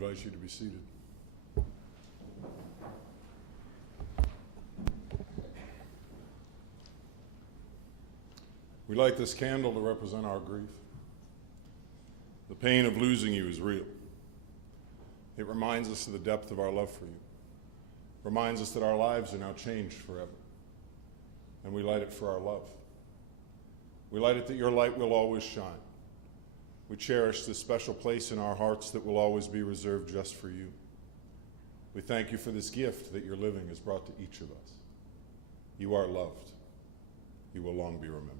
invite you to be seated. We light this candle to represent our grief. The pain of losing you is real. It reminds us of the depth of our love for you. It reminds us that our lives are now changed forever. And we light it for our love. We light it that your light will always shine. We cherish this special place in our hearts that will always be reserved just for you. We thank you for this gift that your living has brought to each of us. You are loved. You will long be remembered.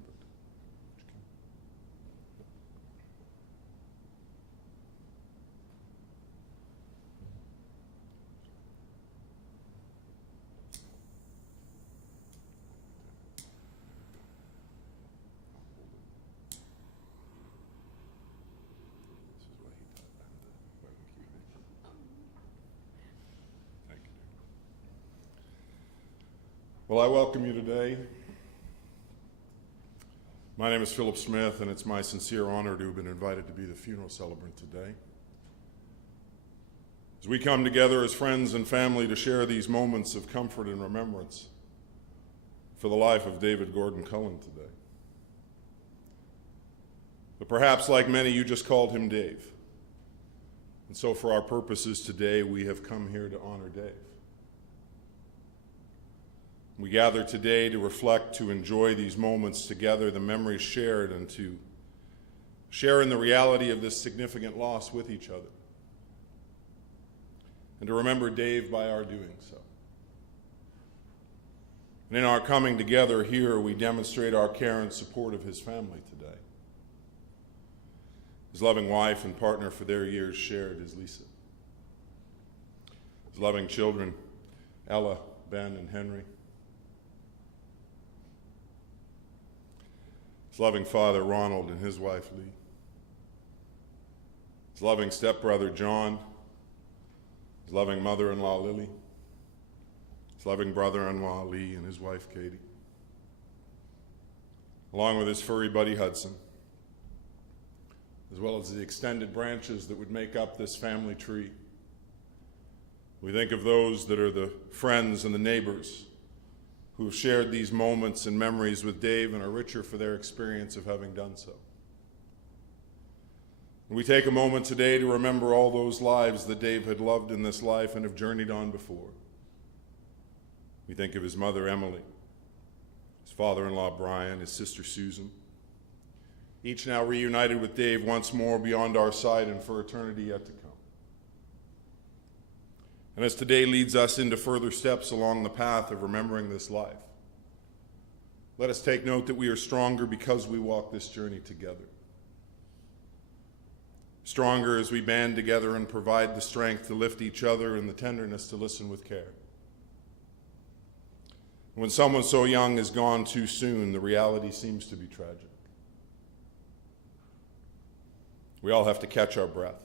Well, I welcome you today. My name is Philip Smith, and it's my sincere honor to have been invited to be the funeral celebrant today. As we come together as friends and family to share these moments of comfort and remembrance for the life of David Gordon Cullen today. But perhaps, like many, you just called him Dave. And so for our purposes today, we have come here to honor Dave. We gather today to reflect, to enjoy these moments together, the memories shared, and to share in the reality of this significant loss with each other. And to remember Dave by our doing so. And in our coming together here, we demonstrate our care and support of his family today. His loving wife and partner for their years shared is Lisa. His loving children, Ella, Ben, and Henry. His loving father, Ronald, and his wife, Lee. His loving stepbrother, John. His loving mother-in-law, Lily. His loving brother-in-law, Lee, and his wife, Katie. Along with his furry buddy, Hudson. As well as the extended branches that would make up this family tree. We think of those that are the friends and the neighbors who have shared these moments and memories with Dave and are richer for their experience of having done so. And we take a moment today to remember all those lives that Dave had loved in this life and have journeyed on before. We think of his mother, Emily, his father-in-law, Brian, his sister, Susan, each now reunited with Dave once more beyond our sight and for eternity yet to come. And as today leads us into further steps along the path of remembering this life, let us take note that we are stronger because we walk this journey together. Stronger as we band together and provide the strength to lift each other and the tenderness to listen with care. When someone so young is gone too soon, the reality seems to be tragic. We all have to catch our breath.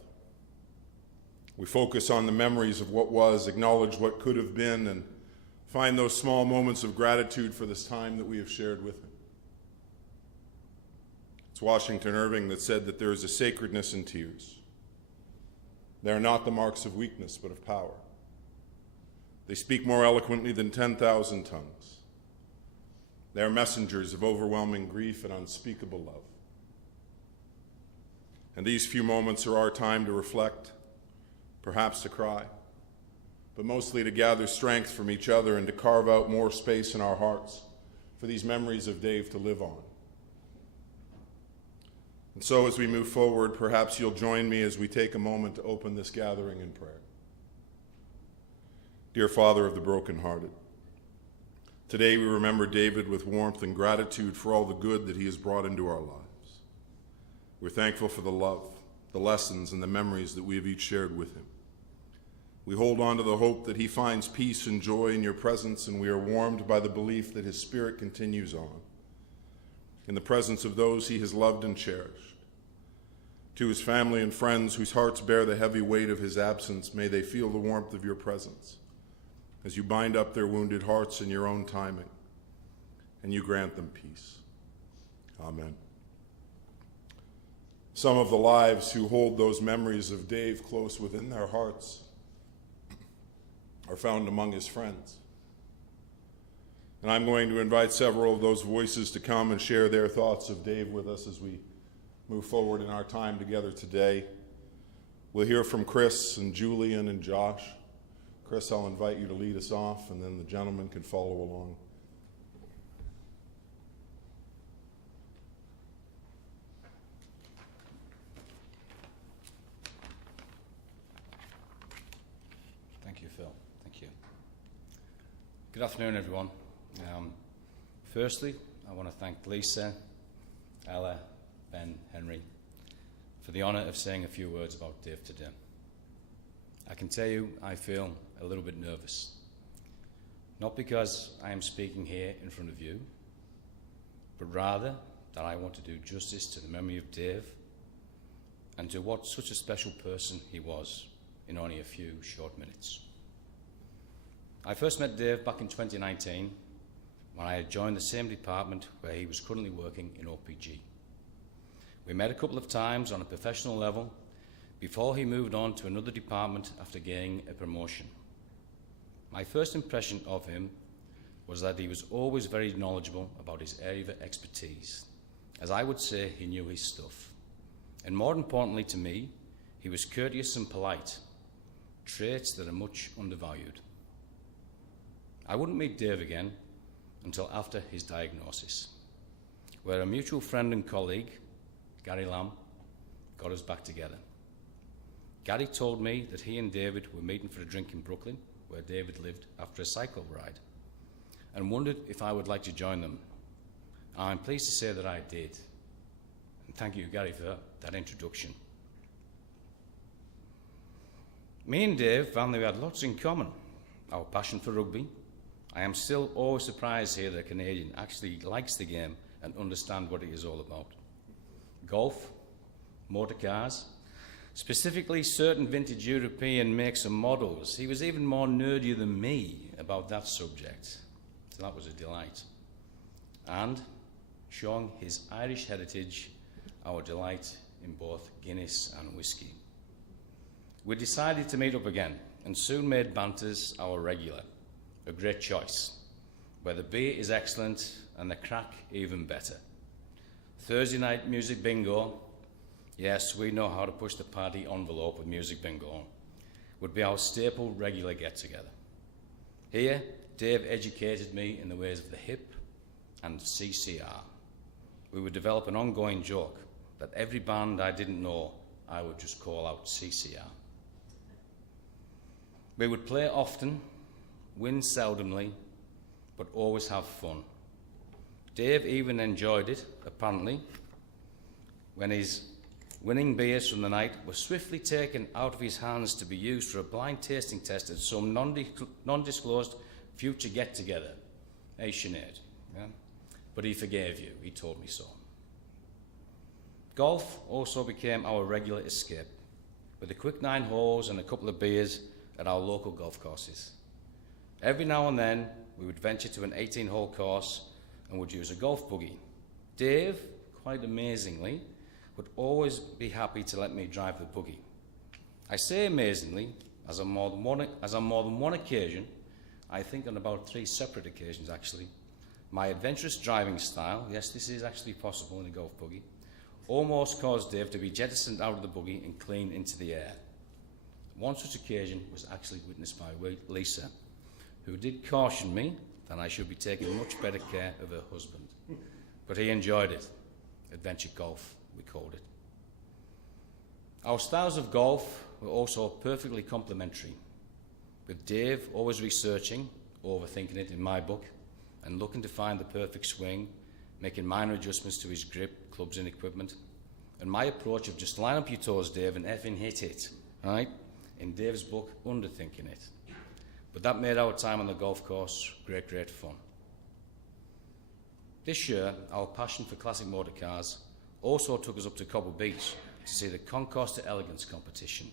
We focus on the memories of what was, acknowledge what could have been, and find those small moments of gratitude for this time that we have shared with him. It's Washington Irving that said that there is a sacredness in tears. They are not the marks of weakness, but of power. They speak more eloquently than 10,000 tongues. They are messengers of overwhelming grief and unspeakable love. And these few moments are our time to reflect, perhaps to cry, but mostly to gather strength from each other and to carve out more space in our hearts for these memories of Dave to live on. And so as we move forward, perhaps you'll join me as we take a moment to open this gathering in prayer. Dear Father of the brokenhearted, today we remember David with warmth and gratitude for all the good that he has brought into our lives. We're thankful for the love, the lessons, and the memories that we have each shared with him. We hold on to the hope that he finds peace and joy in your presence, and we are warmed by the belief that his spirit continues on in the presence of those he has loved and cherished. To his family and friends whose hearts bear the heavy weight of his absence, may they feel the warmth of your presence as you bind up their wounded hearts in your own timing, and you grant them peace. Amen. Some of the lives who hold those memories of Dave close within their hearts are found among his friends. And I'm going to invite several of those voices to come and share their thoughts of Dave with us as we move forward in our time together today. We'll hear from Chris and Julian and Josh. Chris, I'll invite you to lead us off, and then the gentlemen can follow along. Thank you, Phil. Thank you. Good afternoon, everyone. Firstly, I want to thank Lisa, Ella, Ben, Henry for the honour of saying a few words about Dave today. I can tell you I feel a little bit nervous, not because I am speaking here in front of you, but rather that I want to do justice to the memory of Dave and to what such a special person he was in only a few short minutes. I first met Dave back in 2019 when I had joined the same department where he was currently working in OPG. We met a couple of times on a professional level before he moved on to another department after gaining a promotion. My first impression of him was that he was always very knowledgeable about his area of expertise. As I would say, he knew his stuff. And more importantly to me, he was courteous and polite, traits that are much undervalued. I wouldn't meet Dave again until after his diagnosis, where a mutual friend and colleague, Gary Lamb, got us back together. Gary told me that he and David were meeting for a drink in Brooklyn, where David lived, after a cycle ride, and wondered if I would like to join them. I'm pleased to say that I did. And thank you, Gary, for that introduction. Me and Dave found that we had lots in common. Our passion for rugby. I am still always surprised here that a Canadian actually likes the game and understands what it is all about. Golf, motor cars, specifically certain vintage European makes and models. He was even more nerdy than me about that subject, so that was a delight. And showing his Irish heritage, our delight in both Guinness and whiskey. We decided to meet up again and soon made Banters our regular, a great choice, where the beer is excellent and the crack even better. Thursday night music bingo, yes, we know how to push the party envelope with music bingo, would be our staple regular get-together. Here, Dave educated me in the ways of the hip and CCR. We would develop an ongoing joke that every band I didn't know, I would just call out CCR. We would play often, win seldomly, but always have fun. Dave even enjoyed it, apparently, when his winning beers from the night were swiftly taken out of his hands to be used for a blind tasting test at some non-disclosed future get-together. Hey, Sinead. Yeah? But he forgave you, he told me so. Golf also became our regular escape, with a quick 9 holes and a couple of beers at our local golf courses. Every now and then, we would venture to an 18-hole course and would use a golf buggy. Dave, quite amazingly, would always be happy to let me drive the buggy. I say amazingly, as on more than one occasion, I think on about 3 separate occasions actually, my adventurous driving style, yes, this is actually possible in a golf buggy, almost caused Dave to be jettisoned out of the buggy and clean into the air. One such occasion was actually witnessed by Lisa, who did caution me that I should be taking much better care of her husband. But he enjoyed it. Adventure golf, we called it. Our styles of golf were also perfectly complementary, with Dave always researching, overthinking it in my book, and looking to find the perfect swing, making minor adjustments to his grip, clubs and equipment, and my approach of just line up your toes, Dave, and effing hit it, right? In Dave's book, underthinking it. But that made our time on the golf course great, great fun. This year, our passion for classic motor cars also took us up to Cobble Beach to see the Concourse to Elegance competition,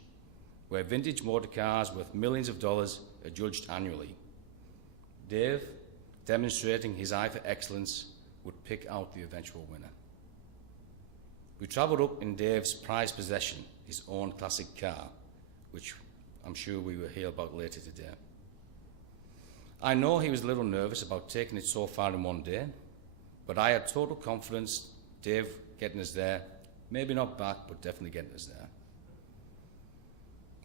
where vintage motor cars worth millions of dollars are judged annually. Dave, demonstrating his eye for excellence, would pick out the eventual winner. We travelled up in Dave's prized possession, his own classic car, which I'm sure we will hear about later today. I know he was a little nervous about taking it so far in one day, but I had total confidence Dave getting us there, maybe not back, but definitely getting us there.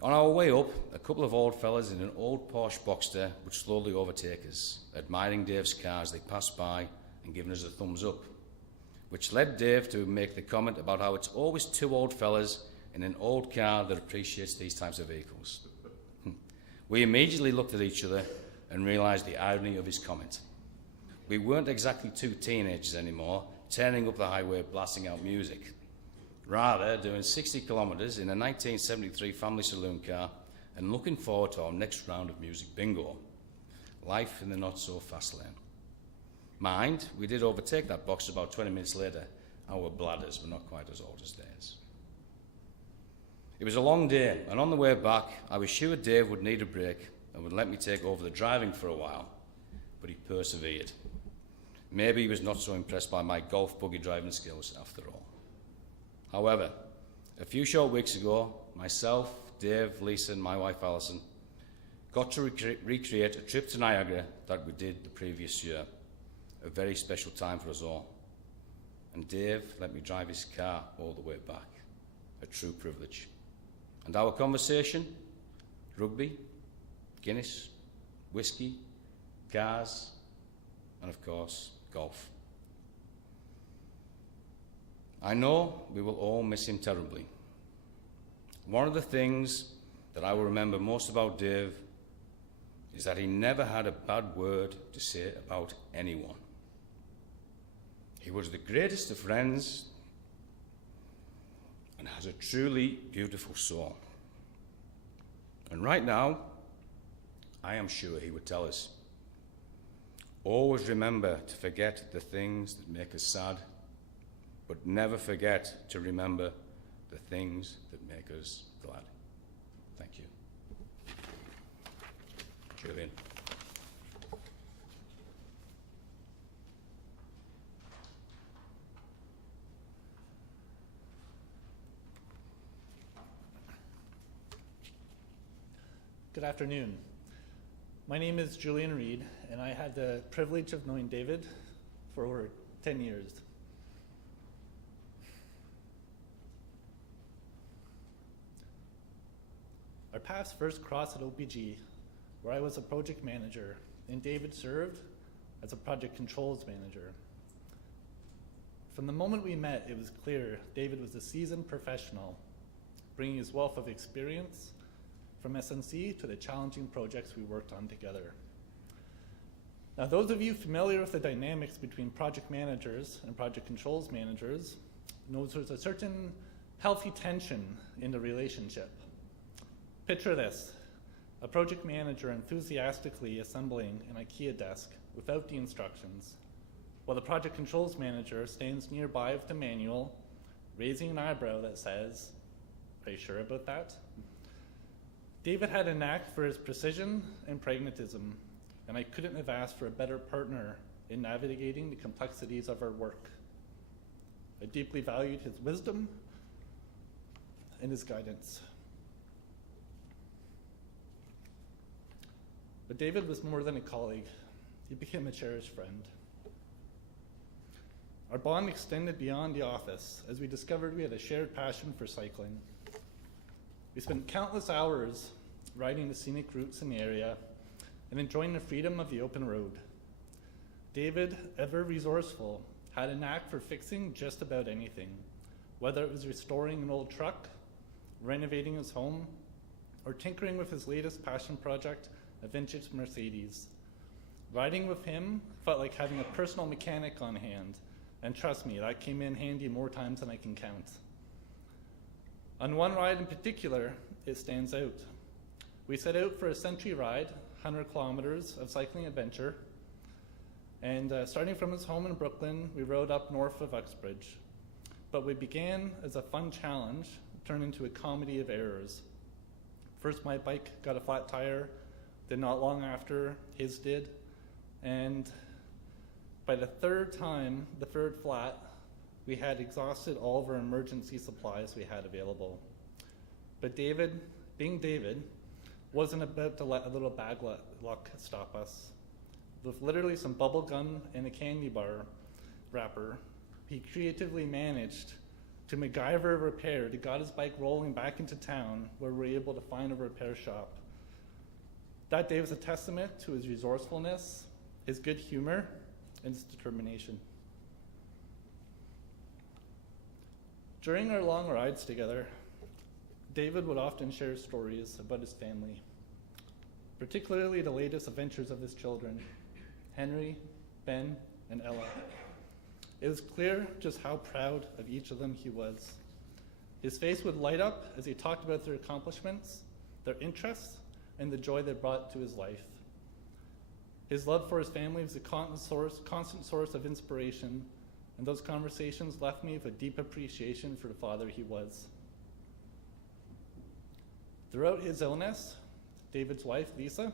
On our way up, a couple of old fellas in an old Porsche Boxster would slowly overtake us, admiring Dave's car as they passed by and giving us a thumbs up, which led Dave to make the comment about how it's always two old fellas in an old car that appreciates these types of vehicles. We immediately looked at each other and realised the irony of his comment. We weren't exactly two teenagers anymore, turning up the highway blasting out music. Rather, doing 60 kilometres in a 1973 family saloon car and looking forward to our next round of music bingo. Life in the not-so-fast lane. Mind, we did overtake that box about 20 minutes later. Our bladders were not quite as old as theirs. It was a long day, and on the way back, I was sure Dave would need a break and would let me take over the driving for a while, but he persevered. Maybe he was not so impressed by my golf buggy driving skills after all. However, a few short weeks ago, myself, Dave, Lisa and my wife Alison got to recreate a trip to Niagara that we did the previous year, a very special time for us all. And Dave let me drive his car all the way back, a true privilege. And our conversation, rugby, Guinness, whiskey, cars, and of course, golf. I know we will all miss him terribly. One of the things that I will remember most about Dave is that he never had a bad word to say about anyone. He was the greatest of friends and has a truly beautiful soul. And right now, I am sure he would tell us, always remember to forget the things that make us sad, but never forget to remember the things that make us glad. Thank you. Julian. Good afternoon. My name is Julian Reed, and I had the privilege of knowing David for over 10 years. Our paths first crossed at OPG, where I was a project manager, and David served as a project controls manager. From the moment we met, it was clear David was a seasoned professional, bringing his wealth of experience from SNC to the challenging projects we worked on together. Now, those of you familiar with the dynamics between project managers and project controls managers knows there's a certain healthy tension in the relationship. Picture this, a project manager enthusiastically assembling an IKEA desk without the instructions, while the project controls manager stands nearby with the manual, raising an eyebrow that says, "Are you sure about that?" David had a knack for his precision and pragmatism, and I couldn't have asked for a better partner in navigating the complexities of our work. I deeply valued his wisdom and his guidance. But David was more than a colleague. He became a cherished friend. Our bond extended beyond the office as we discovered we had a shared passion for cycling. We spent countless hours riding the scenic routes in the area and enjoying the freedom of the open road. David, ever resourceful, had a knack for fixing just about anything, whether it was restoring an old truck, renovating his home, or tinkering with his latest passion project, a vintage Mercedes. Riding with him felt like having a personal mechanic on hand, and trust me, that came in handy more times than I can count. On one ride in particular, it stands out. We set out for a century ride, 100 kilometers of cycling adventure, and starting from his home in Brooklyn, we rode up north of Uxbridge. But we began as a fun challenge, turned into a comedy of errors. First, my bike got a flat tire, then not long after, his did, and by the third time, the third flat, we had exhausted all of our emergency supplies we had available. But David, being David, wasn't about to let a little bad luck stop us. With literally some bubble gum and a candy bar wrapper, he creatively managed to MacGyver a repair to got his bike rolling back into town, where we were able to find a repair shop. That day was a testament to his resourcefulness, his good humor, and his determination. During our long rides together, David would often share stories about his family, particularly the latest adventures of his children, Henry, Ben, and Ella. It was clear just how proud of each of them he was. His face would light up as he talked about their accomplishments, their interests, and the joy they brought to his life. His love for his family was a constant source of inspiration, and those conversations left me with a deep appreciation for the father he was. Throughout his illness, David's wife, Lisa,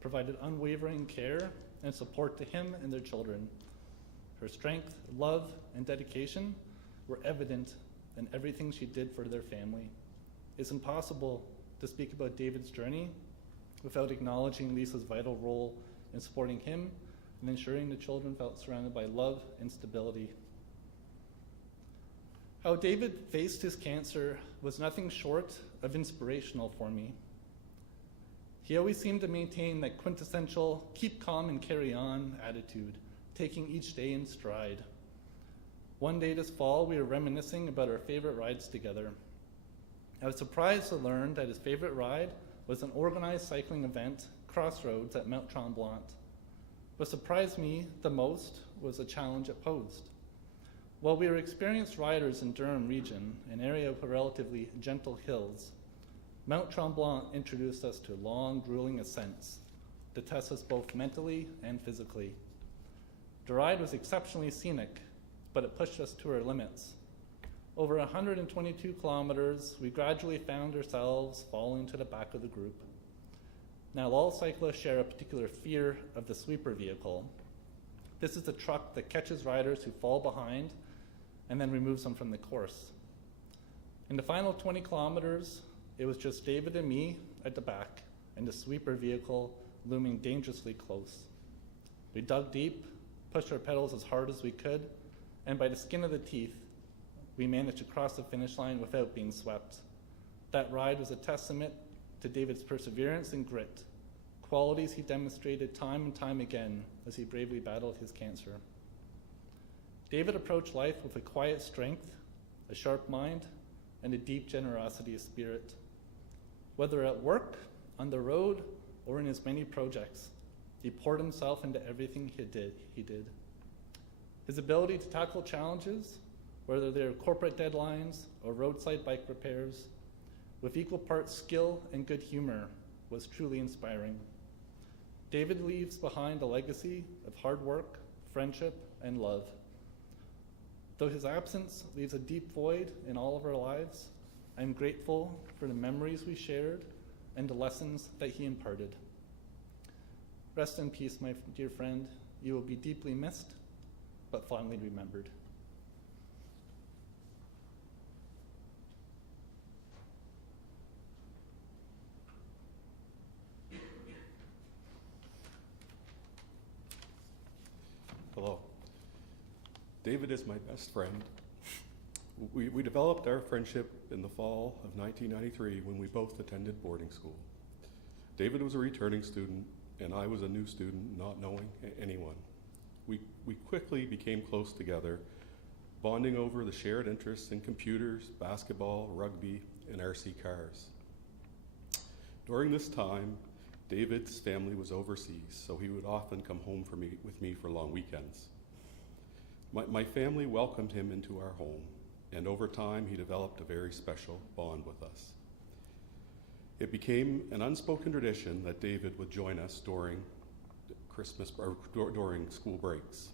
provided unwavering care and support to him and their children. Her strength, love, and dedication were evident in everything she did for their family. It's impossible to speak about David's journey without acknowledging Lisa's vital role in supporting him and ensuring the children felt surrounded by love and stability. How David faced his cancer was nothing short of inspirational for me. He always seemed to maintain that quintessential keep calm and carry on attitude, taking each day in stride. One day this fall, we were reminiscing about our favorite rides together. I was surprised to learn that his favorite ride was an organized cycling event, Crossroads at Mount Tremblant. What surprised me the most was the challenge it posed. While we were experienced riders in Durham region, an area of relatively gentle hills, Mount Tremblant introduced us to long, grueling ascents to test us both mentally and physically. The ride was exceptionally scenic, but it pushed us to our limits. Over 122 kilometers, we gradually found ourselves falling to the back of the group. Now, all cyclists share a particular fear of the sweeper vehicle. This is the truck that catches riders who fall behind and then removes them from the course. In the final 20 kilometers, it was just David and me at the back, and the sweeper vehicle looming dangerously close. We dug deep, pushed our pedals as hard as we could, and by the skin of the teeth, we managed to cross the finish line without being swept. That ride was a testament to David's perseverance and grit, qualities he demonstrated time and time again as he bravely battled his cancer. David approached life with a quiet strength, a sharp mind, and a deep generosity of spirit. Whether at work, on the road, or in his many projects, he poured himself into everything he did. His ability to tackle challenges, whether they're corporate deadlines or roadside bike repairs, with equal parts skill and good humor, was truly inspiring. David leaves behind a legacy of hard work, friendship, and love. Though his absence leaves a deep void in all of our lives, I'm grateful for the memories we shared and the lessons that he imparted. Rest in peace, my dear friend. You will be deeply missed, but fondly remembered. Hello. David is my best friend. We developed our friendship in the fall of 1993 when we both attended boarding school. David was a returning student, and I was a new student, not knowing anyone. We quickly became close together, bonding over the shared interests in computers, basketball, rugby, and RC cars. During this time, David's family was overseas, so he would often come home with me for long weekends. My family welcomed him into our home, and over time he developed a very special bond with us. It became an unspoken tradition that David would join us during Christmas or during school breaks.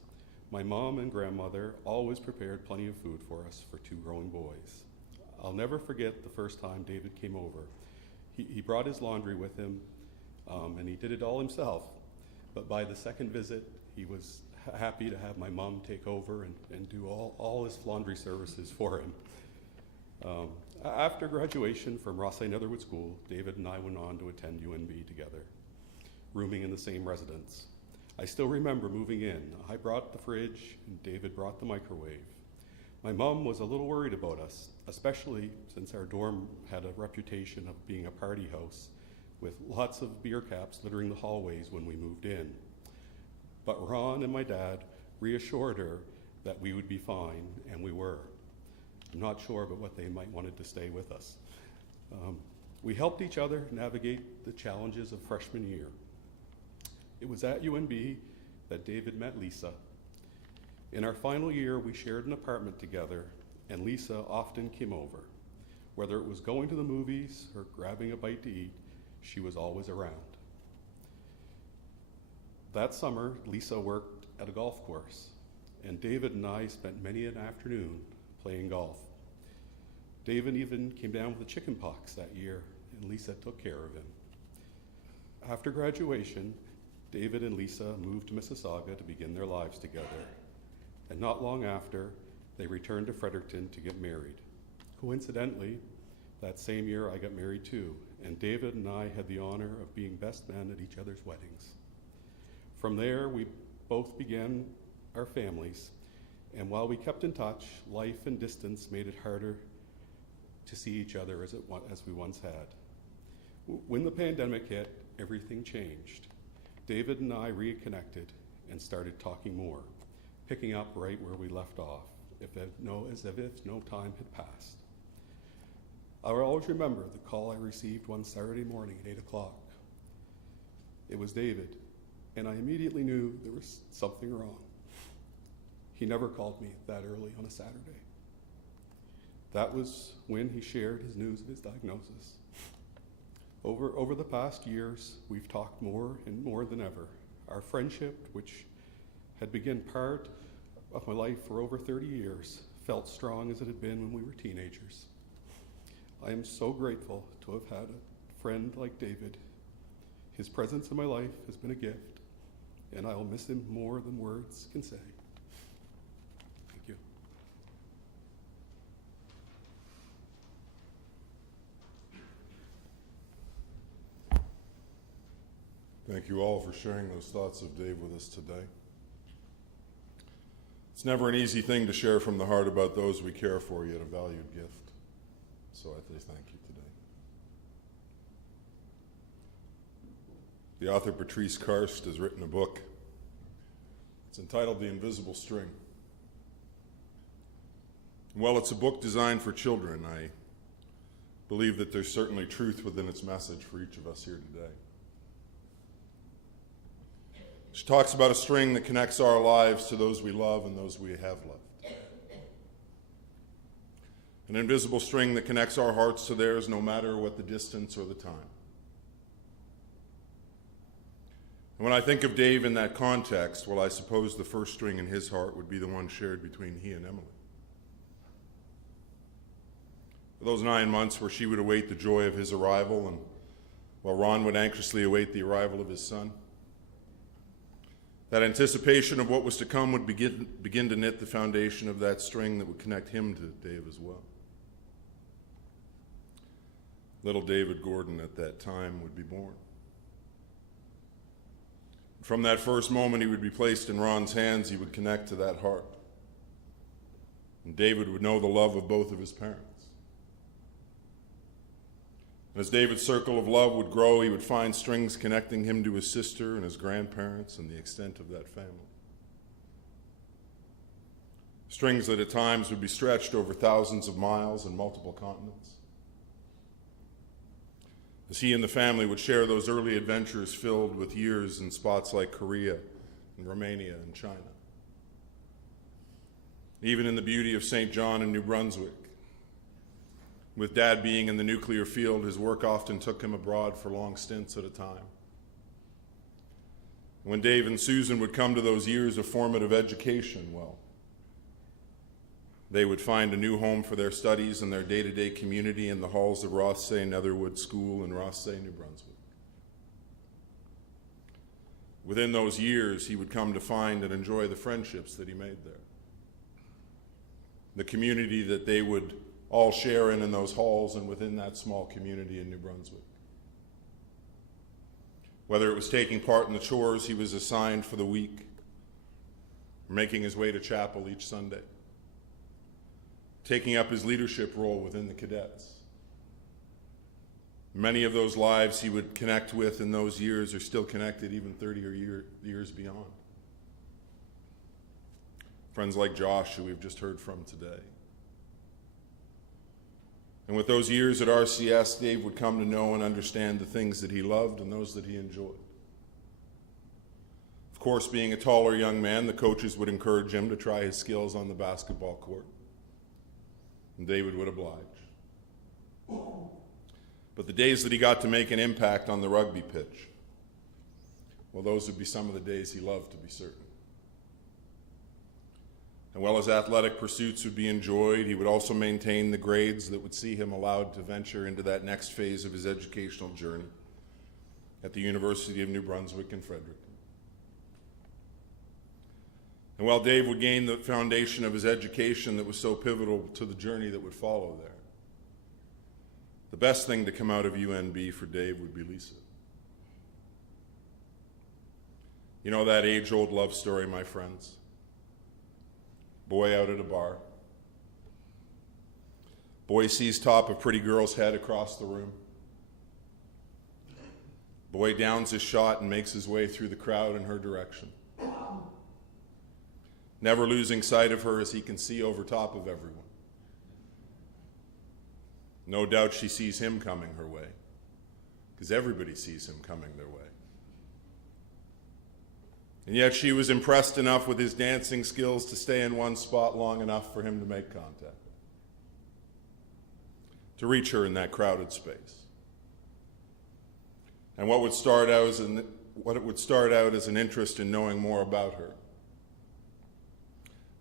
My mom and grandmother always prepared plenty of food for us for two growing boys. I'll never forget the first time David came over. He brought his laundry with him, and he did it all himself. But by the second visit, he was happy to have my mom take over and do all his laundry services for him. After graduation from Rothsay Netherwood School, David and I went on to attend UNB together, rooming in the same residence. I still remember moving in. I brought the fridge, and David brought the microwave. My mom was a little worried about us, especially since our dorm had a reputation of being a party house, with lots of beer caps littering the hallways when we moved in. But Ron and my dad reassured her that we would be fine, and we were. I'm not sure, but what they might wanted to stay with us. We helped each other navigate the challenges of freshman year. It was at UNB that David met Lisa. In our final year, we shared an apartment together, and Lisa often came over. Whether it was going to the movies or grabbing a bite to eat, she was always around. That summer, Lisa worked at a golf course, and David and I spent many an afternoon playing golf. David even came down with chicken pox that year, and Lisa took care of him. After graduation, David and Lisa moved to Mississauga to begin their lives together, and not long after, they returned to Fredericton to get married. Coincidentally, that same year I got married too, and David and I had the honor of being best men at each other's weddings. From there, we both began our families, and while we kept in touch, life and distance made it harder to see each other as we once had. When the pandemic hit, everything changed. David and I reconnected and started talking more, picking up right where we left off, as if no time had passed. I will always remember the call I received one Saturday morning at 8 o'clock. It was David, and I immediately knew there was something wrong. He never called me that early on a Saturday. That was when he shared his news of his diagnosis. Over the past years, we've talked more and more than ever. Our friendship, which had been part of my life for over 30 years, felt strong as it had been when we were teenagers. I am so grateful to have had a friend like David. His presence in my life has been a gift, and I will miss him more than words can say. Thank you. Thank you all for sharing those thoughts of Dave with us today. It's never an easy thing to share from the heart about those we care for, yet a valued gift. So I say thank you today. The author Patrice Karst has written a book. It's entitled The Invisible String. And while it's a book designed for children, I believe that there's certainly truth within its message for each of us here today. She talks about a string that connects our lives to those we love and those we have loved. An invisible string that connects our hearts to theirs no matter what the distance or the time. And when I think of Dave in that context, well, I suppose the first string in his heart would be the one shared between he and Emily. For those 9 months where she would await the joy of his arrival, and while Ron would anxiously await the arrival of his son, that anticipation of what was to come would begin to knit the foundation of that string that would connect him to Dave as well. Little David Gordon at that time would be born. From that first moment he would be placed in Ron's hands, he would connect to that heart. And David would know the love of both of his parents. And as David's circle of love would grow, he would find strings connecting him to his sister and his grandparents and the extent of that family. Strings that at times would be stretched over thousands of miles and multiple continents. As he and the family would share those early adventures filled with years in spots like Korea and Romania and China. Even in the beauty of St. John and New Brunswick. With Dad being in the nuclear field, his work often took him abroad for long stints at a time. When Dave and Susan would come to those years of formative education, well, they would find a new home for their studies and their day-to-day community in the halls of Rothsay Netherwood School in Rothsay, New Brunswick. within those years, he would come to find and enjoy the friendships that he made there. The community that they would all share in those halls and within that small community in New Brunswick. Whether it was taking part in the chores he was assigned for the week, or making his way to chapel each Sunday, taking up his leadership role within the cadets. Many of those lives he would connect with in those years are still connected even 30 years beyond. Friends like Josh, who we've just heard from today. And with those years at RCS, Dave would come to know and understand the things that he loved and those that he enjoyed. Of course, being a taller young man, the coaches would encourage him to try his skills on the basketball court. And David would oblige. But the days that he got to make an impact on the rugby pitch, well, those would be some of the days he loved, to be certain. And while his athletic pursuits would be enjoyed, he would also maintain the grades that would see him allowed to venture into that next phase of his educational journey at the University of New Brunswick in Fredericton. And while Dave would gain the foundation of his education that was so pivotal to the journey that would follow there, the best thing to come out of UNB for Dave would be Lisa. You know that age-old love story, my friends? Boy out at a bar. Boy sees top of pretty girl's head across the room. Boy downs his shot and makes his way through the crowd in her direction, never losing sight of her as he can see over top of everyone. No doubt she sees him coming her way, because everybody sees him coming their way. And yet she was impressed enough with his dancing skills to stay in one spot long enough for him to make contact, to reach her in that crowded space. And what would start out as an interest in knowing more about her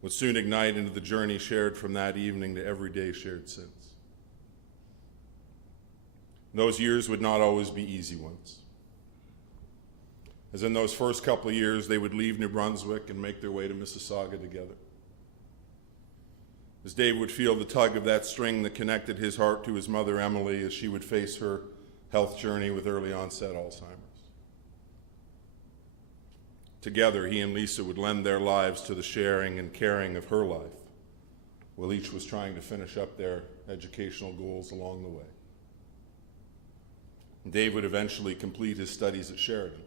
would soon ignite into the journey shared from that evening to every day shared since. Those years would not always be easy ones. As in those first couple of years, they would leave New Brunswick and make their way to Mississauga together. As Dave would feel the tug of that string that connected his heart to his mother, Emily, as she would face her health journey with early onset Alzheimer's. Together, he and Lisa would lend their lives to the sharing and caring of her life, while each was trying to finish up their educational goals along the way. Dave would eventually complete his studies at Sheridan.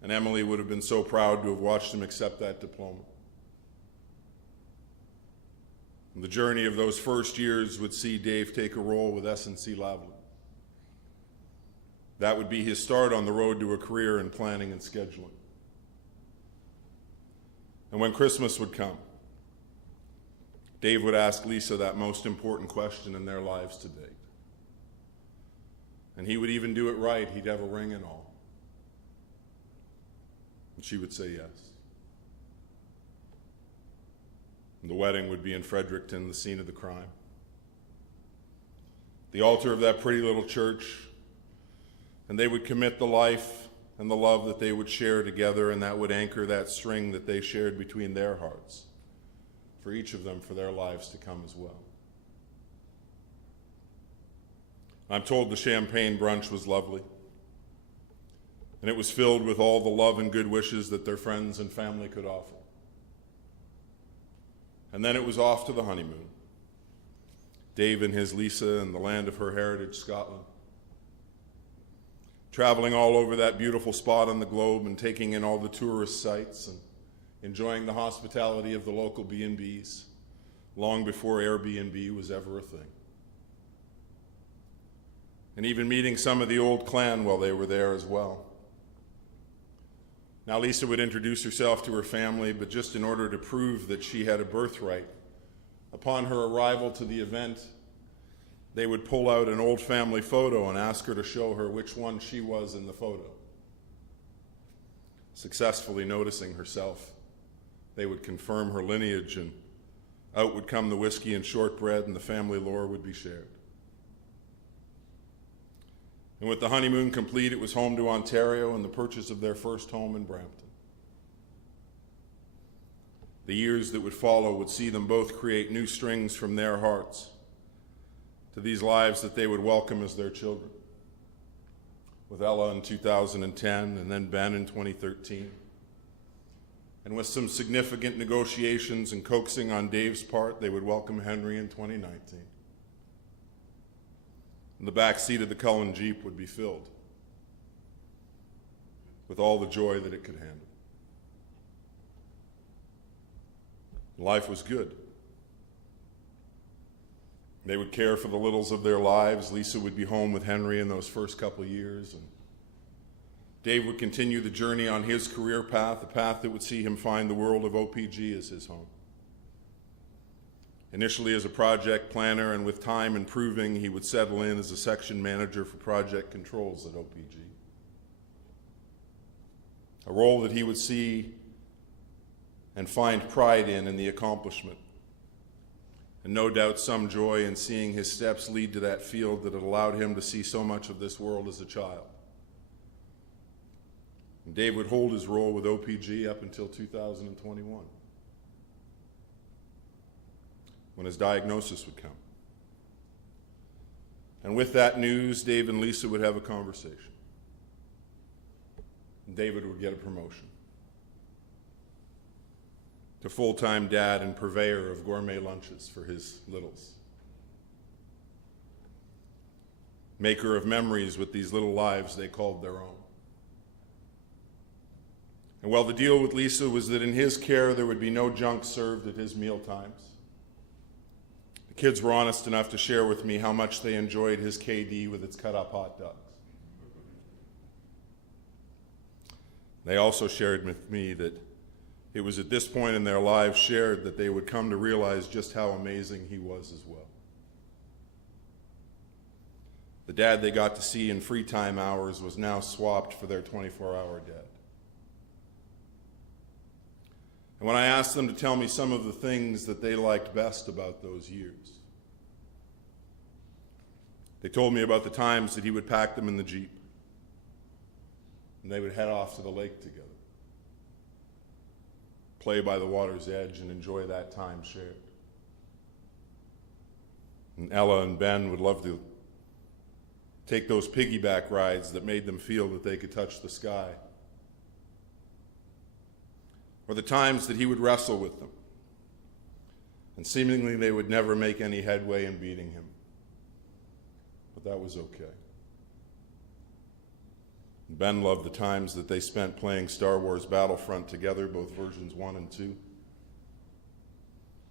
And Emily would have been so proud to have watched him accept that diploma. And the journey of those first years would see Dave take a role with S&C Lavalin. That would be his start on the road to a career in planning and scheduling. And when Christmas would come, Dave would ask Lisa that most important question in their lives to date. And he would even do it right. He'd have a ring and all. And she would say yes. And the wedding would be in Fredericton, the scene of the crime. The altar of that pretty little church, and they would commit the life and the love that they would share together, and that would anchor that string that they shared between their hearts, for each of them, for their lives to come as well. I'm told the champagne brunch was lovely, and it was filled with all the love and good wishes that their friends and family could offer. And then it was off to the honeymoon. Dave and his Lisa in the land of her heritage, Scotland, traveling all over that beautiful spot on the globe and taking in all the tourist sites and enjoying the hospitality of the local B&Bs long before Airbnb was ever a thing. And even meeting some of the old clan while they were there as well. Now Lisa would introduce herself to her family, but just in order to prove that she had a birthright, upon her arrival to the event, they would pull out an old family photo and ask her to show her which one she was in the photo. Successfully noticing herself, they would confirm her lineage, and out would come the whiskey and shortbread, and the family lore would be shared. And with the honeymoon complete, it was home to Ontario and the purchase of their first home in Brampton. The years that would follow would see them both create new strings from their hearts to these lives that they would welcome as their children. With Ella in 2010 and then Ben in 2013. And with some significant negotiations and coaxing on Dave's part, they would welcome Henry in 2019. And the back seat of the Cullen Jeep would be filled with all the joy that it could handle. Life was good. They would care for the littles of their lives. Lisa would be home with Henry in those first couple of years. And Dave would continue the journey on his career path, a path that would see him find the world of OPG as his home. Initially as a project planner, and with time improving, he would settle in as a section manager for project controls at OPG. A role that he would see and find pride in the accomplishment. And no doubt some joy in seeing his steps lead to that field that had allowed him to see so much of this world as a child. And Dave would hold his role with OPG up until 2021, when his diagnosis would come. And with that news, Dave and Lisa would have a conversation. And David would get a promotion to full-time dad and purveyor of gourmet lunches for his littles. Maker of memories with these little lives they called their own. And while the deal with Lisa was that in his care there would be no junk served at his meal times, the kids were honest enough to share with me how much they enjoyed his KD with its cut-up hot dogs. They also shared with me that it was at this point in their lives shared that they would come to realize just how amazing he was as well. The dad they got to see in free time hours was now swapped for their 24-hour dad. And when I asked them to tell me some of the things that they liked best about those years, they told me about the times that he would pack them in the Jeep and they would head off to the lake together, play by the water's edge, and enjoy that time shared. And Ella and Ben would love to take those piggyback rides that made them feel that they could touch the sky. Or the times that he would wrestle with them, and seemingly they would never make any headway in beating him. But that was okay. Ben loved the times that they spent playing Star Wars Battlefront together, both versions 1 and 2.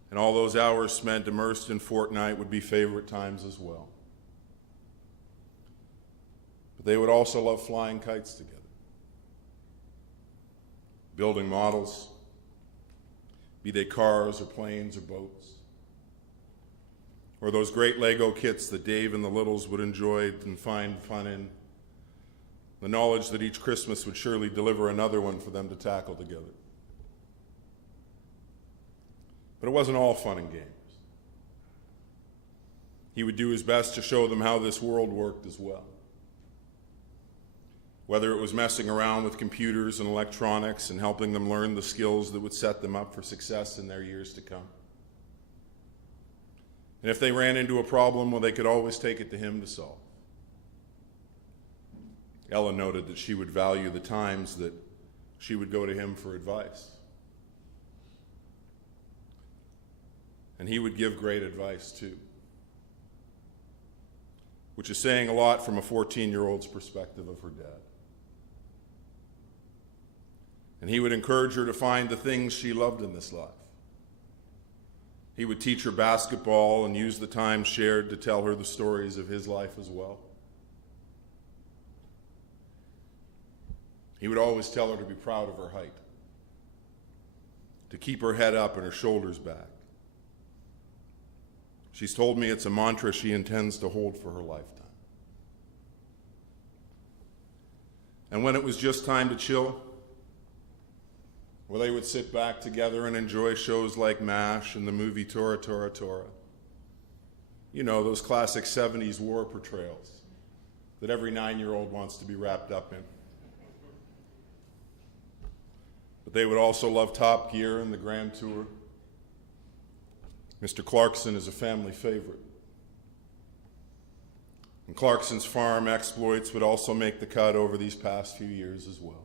And all those hours spent immersed in Fortnite would be favorite times as well. But they would also love flying kites together, building models, be they cars or planes or boats, or those great Lego kits that Dave and the littles would enjoy and find fun in. The knowledge that each Christmas would surely deliver another one for them to tackle together. But it wasn't all fun and games. He would do his best to show them how this world worked as well. Whether it was messing around with computers and electronics and helping them learn the skills that would set them up for success in their years to come. And if they ran into a problem, well, they could always take it to him to solve. Ella noted that she would value the times that she would go to him for advice. And he would give great advice too, which is saying a lot from a 14-year-old's perspective of her dad. And he would encourage her to find the things she loved in this life. He would teach her basketball and use the time shared to tell her the stories of his life as well. He would always tell her to be proud of her height, to keep her head up and her shoulders back. She's told me it's a mantra she intends to hold for her lifetime. And when it was just time to chill, where they would sit back together and enjoy shows like MASH and the movie Tora, Tora, Tora. You know, those classic 70s war portrayals that every 9-year-old wants to be wrapped up in. But they would also love Top Gear and the Grand Tour. Mr. Clarkson is a family favorite. And Clarkson's farm exploits would also make the cut over these past few years as well.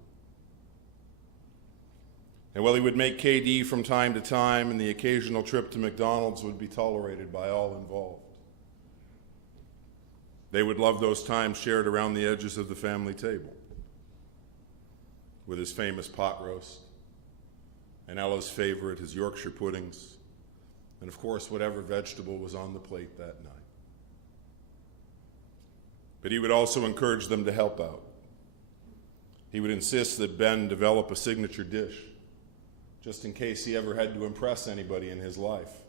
And while he would make KD from time to time, and the occasional trip to McDonald's would be tolerated by all involved, they would love those times shared around the edges of the family table with his famous pot roast, and Ella's favorite, his Yorkshire puddings, and of course, whatever vegetable was on the plate that night. But he would also encourage them to help out. He would insist that Ben develop a signature dish, just in case he ever had to impress anybody in his life.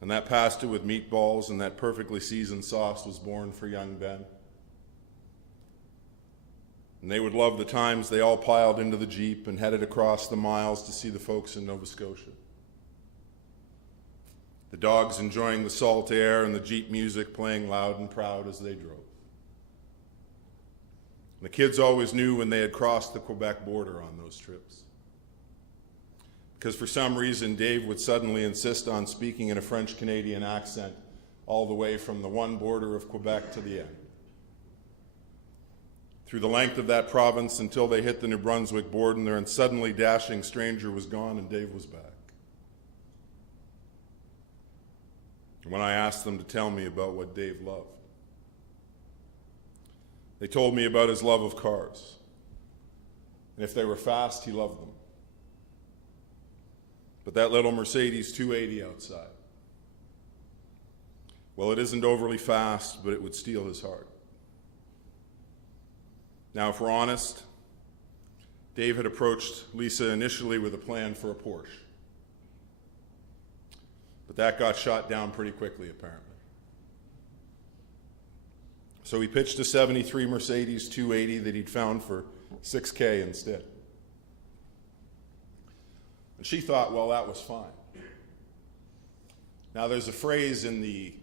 And that pasta with meatballs and that perfectly seasoned sauce was born for young Ben. And they would love the times they all piled into the Jeep and headed across the miles to see the folks in Nova Scotia. The dogs enjoying the salt air and the Jeep music playing loud and proud as they drove. And the kids always knew when they had crossed the Quebec border on those trips, because for some reason Dave would suddenly insist on speaking in a French-Canadian accent all the way from the one border of Quebec to the end. Through the length of that province until they hit the New Brunswick border, and suddenly dashing stranger was gone and Dave was back. And when I asked them to tell me about what Dave loved, they told me about his love of cars. And if they were fast, he loved them. But that little Mercedes 280 outside, well, it isn't overly fast, but it would steal his heart. Now, if we're honest, Dave had approached Lisa initially with a plan for a Porsche. But that got shot down pretty quickly, apparently. So he pitched a 73 Mercedes 280 that he'd found for $6,000 instead. And she thought, well, that was fine. Now, there's a phrase in the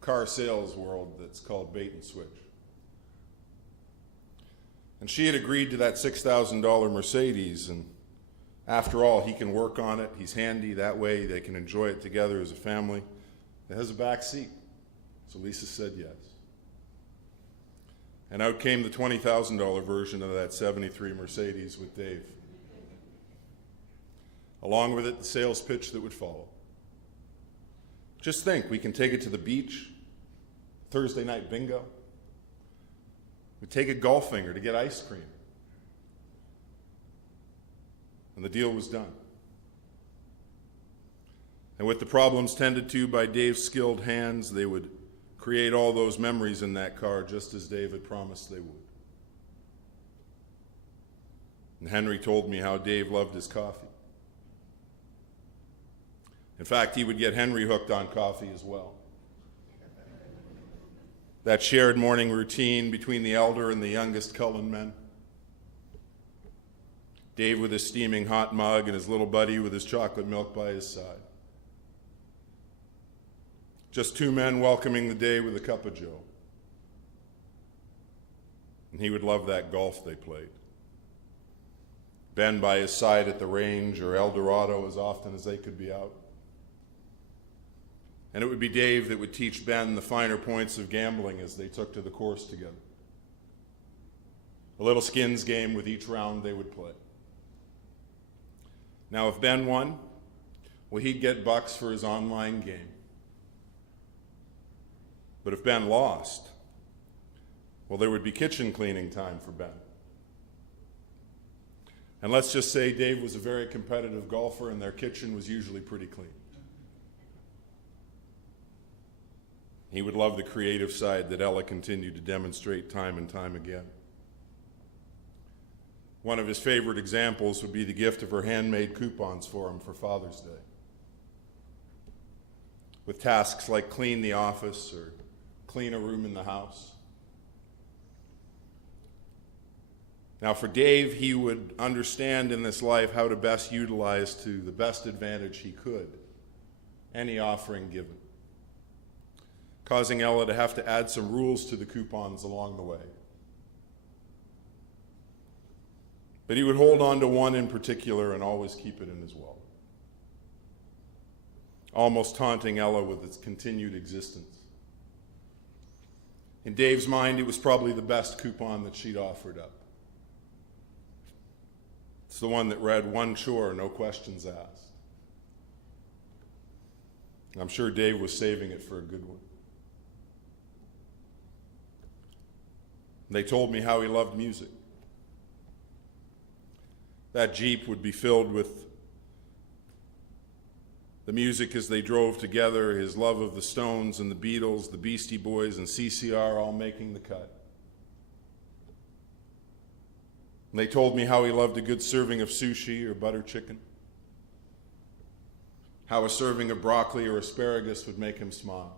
car sales world that's called bait and switch. And she had agreed to that $6,000 Mercedes, and after all, he can work on it. He's handy. That way they can enjoy it together as a family. It has a back seat. So Lisa said yes. And out came the $20,000 version of that 73 Mercedes with Dave. Along with it, the sales pitch that would follow. Just think, we can take it to the beach, Thursday night bingo. We take it golfing or to get ice cream. And the deal was done. And with the problems tended to by Dave's skilled hands, they would create all those memories in that car just as Dave had promised they would. And Henry told me how Dave loved his coffee. In fact, he would get Henry hooked on coffee as well. That shared morning routine between the elder and the youngest Cullen men. Dave with his steaming hot mug and his little buddy with his chocolate milk by his side. Just two men welcoming the day with a cup of joe. And he would love that golf they played. Ben by his side at the range or El Dorado as often as they could be out. And it would be Dave that would teach Ben the finer points of gambling as they took to the course together. A little skins game with each round they would play. Now, if Ben won, well, he'd get bucks for his online game. But if Ben lost, well, there would be kitchen cleaning time for Ben. And let's just say Dave was a very competitive golfer and their kitchen was usually pretty clean. He would love the creative side that Ella continued to demonstrate time and time again. One of his favorite examples would be the gift of her handmade coupons for him for Father's Day, with tasks like clean the office or clean a room in the house. Now, for Dave, he would understand in this life how to best utilize to the best advantage he could any offering given. causing Ella to have to add some rules to the coupons along the way. But he would hold on to one in particular and always keep it in his wallet, almost taunting Ella with its continued existence. In Dave's mind, it was probably the best coupon that she'd offered up. It's the one that read, "One chore, no questions asked." I'm sure Dave was saving it for a good one. They told me how he loved music. That Jeep would be filled with the music as they drove together, his love of the Stones and the Beatles, the Beastie Boys and CCR all making the cut. And they told me how he loved a good serving of sushi or butter chicken, how a serving of broccoli or asparagus would make him smile.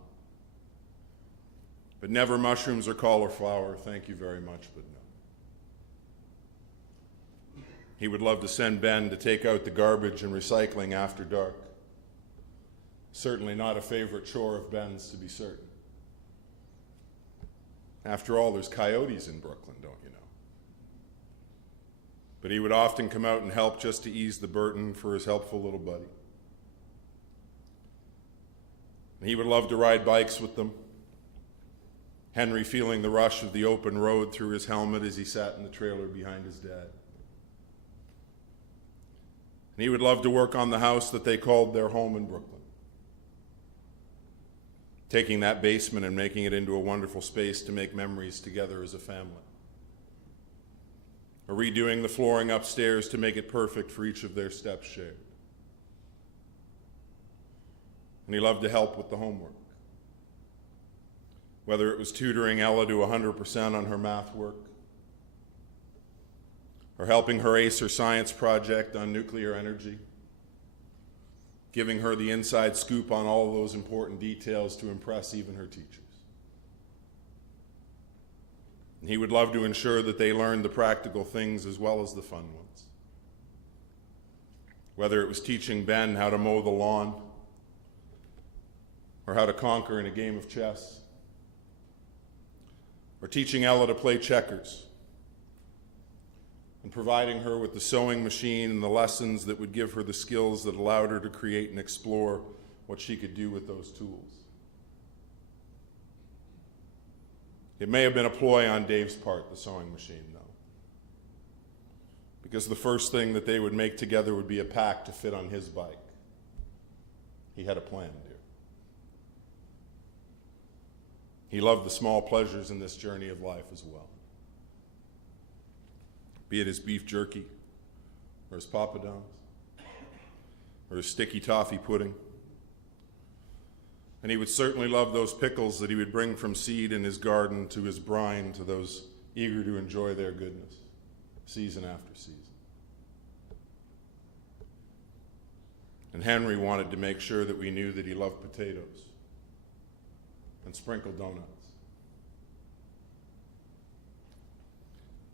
But never mushrooms or cauliflower, thank you very much, but no. He would love to send Ben to take out the garbage and recycling after dark. Certainly not a favorite chore of Ben's, to be certain. After all, there's coyotes in Brooklyn, don't you know? But he would often come out and help just to ease the burden for his helpful little buddy. And he would love to ride bikes with them, Henry feeling the rush of the open road through his helmet as he sat in the trailer behind his dad. And he would love to work on the house that they called their home in Brooklyn, taking that basement and making it into a wonderful space to make memories together as a family, or redoing the flooring upstairs to make it perfect for each of their steps shared. And he loved to help with the homework, whether it was tutoring Ella to 100% on her math work, or helping her ace her science project on nuclear energy, giving her the inside scoop on all of those important details to impress even her teachers. And he would love to ensure that they learned the practical things as well as the fun ones, whether it was teaching Ben how to mow the lawn or how to conquer in a game of chess, or teaching Ella to play checkers, and providing her with the sewing machine and the lessons that would give her the skills that allowed her to create and explore what she could do with those tools. It may have been a ploy on Dave's part, the sewing machine, though, because the first thing that they would make together would be a pack to fit on his bike. He had a plan, dear. He loved the small pleasures in this journey of life as well, be it his beef jerky, or his papadums, or his sticky toffee pudding. And he would certainly love those pickles that he would bring from seed in his garden to his brine to those eager to enjoy their goodness, season after season. And Henry wanted to make sure that we knew that he loved potatoes and sprinkled donuts.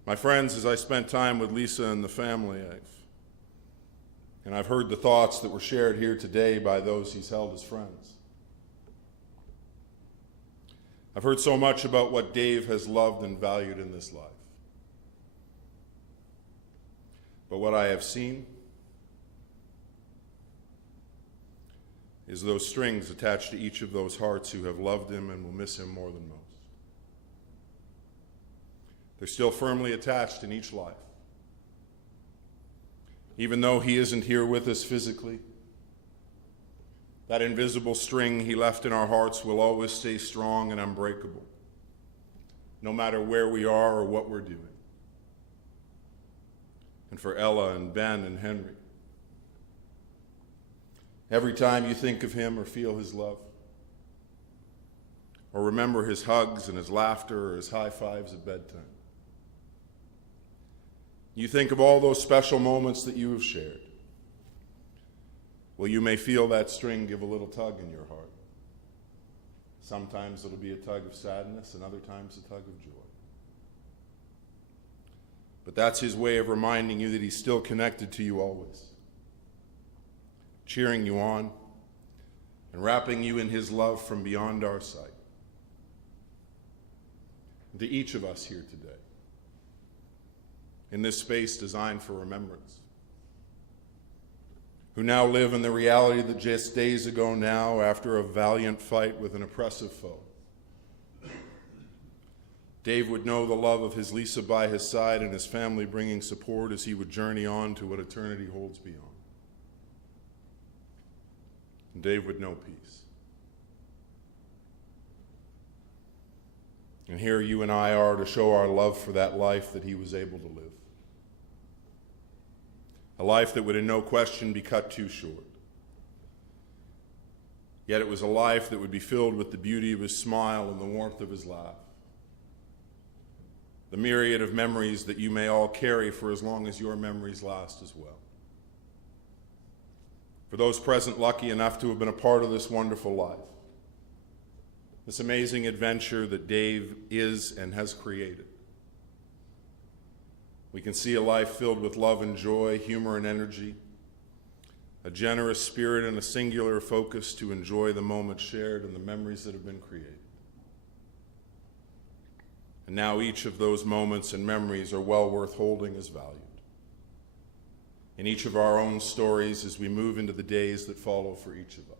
My friends, as I spent time with Lisa and the family, I've heard the thoughts that were shared here today by those he's held as friends. I've heard so much about what Dave has loved and valued in this life. But what I have seen is those strings attached to each of those hearts who have loved him and will miss him more than most. They're still firmly attached in each life. Even though he isn't here with us physically, that invisible string he left in our hearts will always stay strong and unbreakable, no matter where we are or what we're doing. And for Ella and Ben and Henry, every time you think of him or feel his love, or remember his hugs and his laughter or his high fives at bedtime, you think of all those special moments that you have shared. Well, you may feel that string give a little tug in your heart. Sometimes it'll be a tug of sadness, and other times a tug of joy. But that's his way of reminding you that he's still connected to you always, cheering you on, and wrapping you in his love from beyond our sight. and to each of us here today, in this space designed for remembrance, who now live in the reality that just days ago now, after a valiant fight with an oppressive foe, Dave would know the love of his Lisa by his side and his family bringing support as he would journey on to what eternity holds beyond. And Dave would know peace. And here you and I are to show our love for that life that he was able to live. A life that would in no question be cut too short. Yet it was a life that would be filled with the beauty of his smile and the warmth of his laugh. The myriad of memories that you may all carry for as long as your memories last as well. For those present lucky enough to have been a part of this wonderful life, this amazing adventure that Dave is and has created. We can see a life filled with love and joy, humor and energy, a generous spirit and a singular focus to enjoy the moments shared and the memories that have been created. And now each of those moments and memories are well worth holding as valued. In each of our own stories as we move into the days that follow for each of us.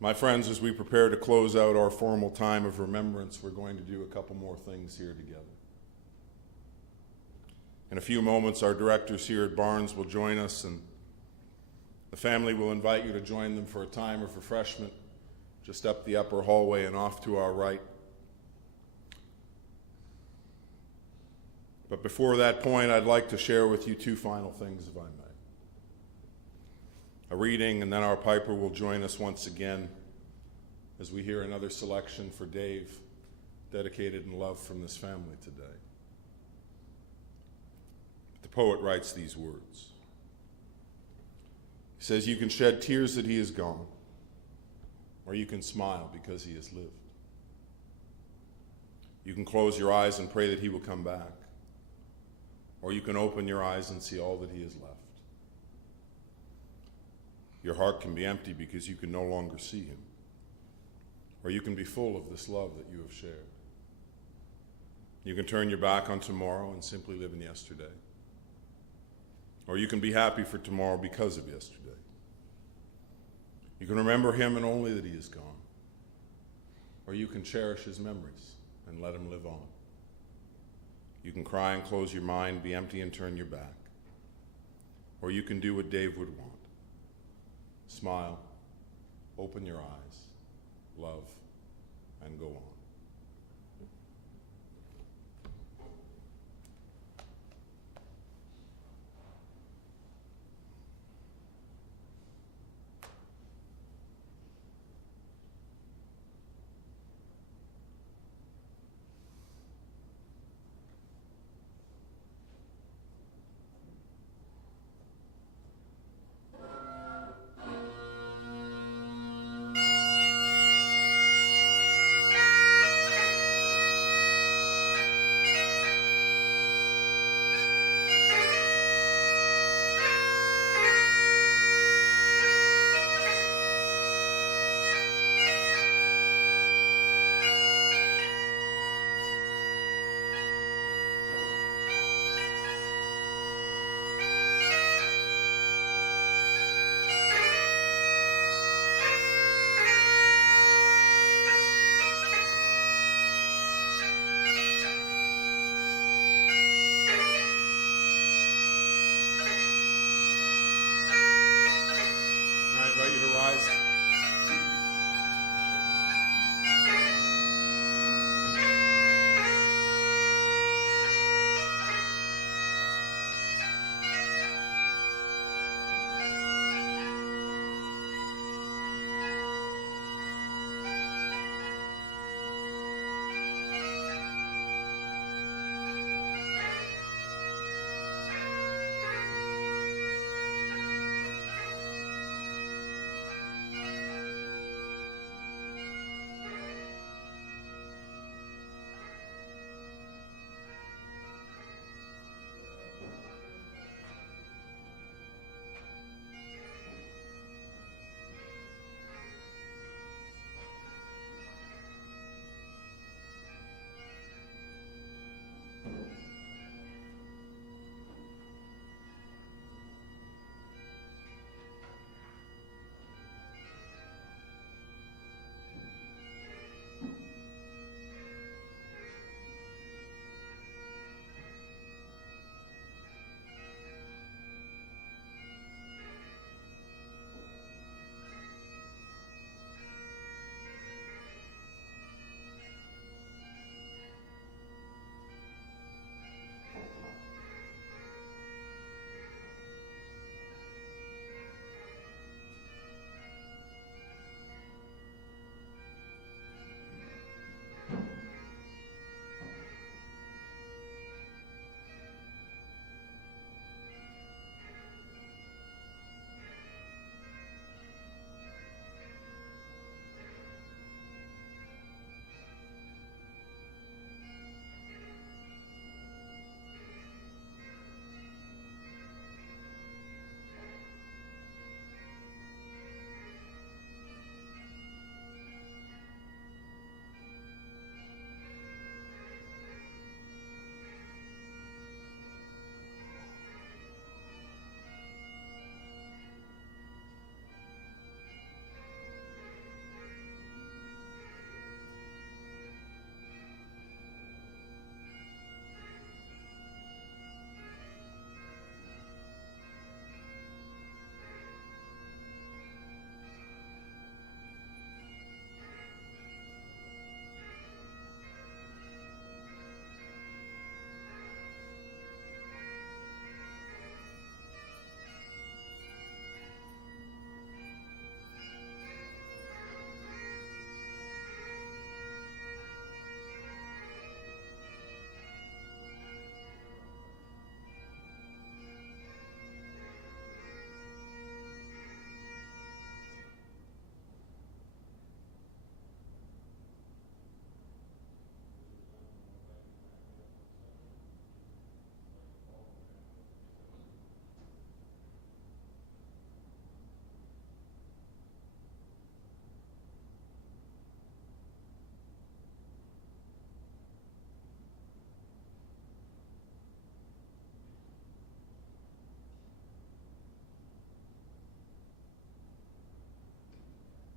My friends, as we prepare to close out our formal time of remembrance, we're going to do a couple more things here together. In a few moments, our directors here at Barnes will join us, and the family will invite you to join them for a time of refreshment just up the upper hallway and off to our right. But before that point, I'd like to share with you two final things, if I may. A reading, and then our piper will join us once again as we hear another selection for Dave, dedicated in love from this family today. The poet writes these words. He says, "You can shed tears that he is gone, or you can smile because he has lived. You can close your eyes and pray that he will come back, or you can open your eyes and see all that he has left. Your heart can be empty because you can no longer see him, or you can be full of this love that you have shared. You can turn your back on tomorrow and simply live in yesterday, or you can be happy for tomorrow because of yesterday. You can remember him and only that he is gone, or you can cherish his memories and let him live on. You can cry and close your mind, be empty and turn your back, or you can do what Dave would want. Smile, open your eyes, love, and go on."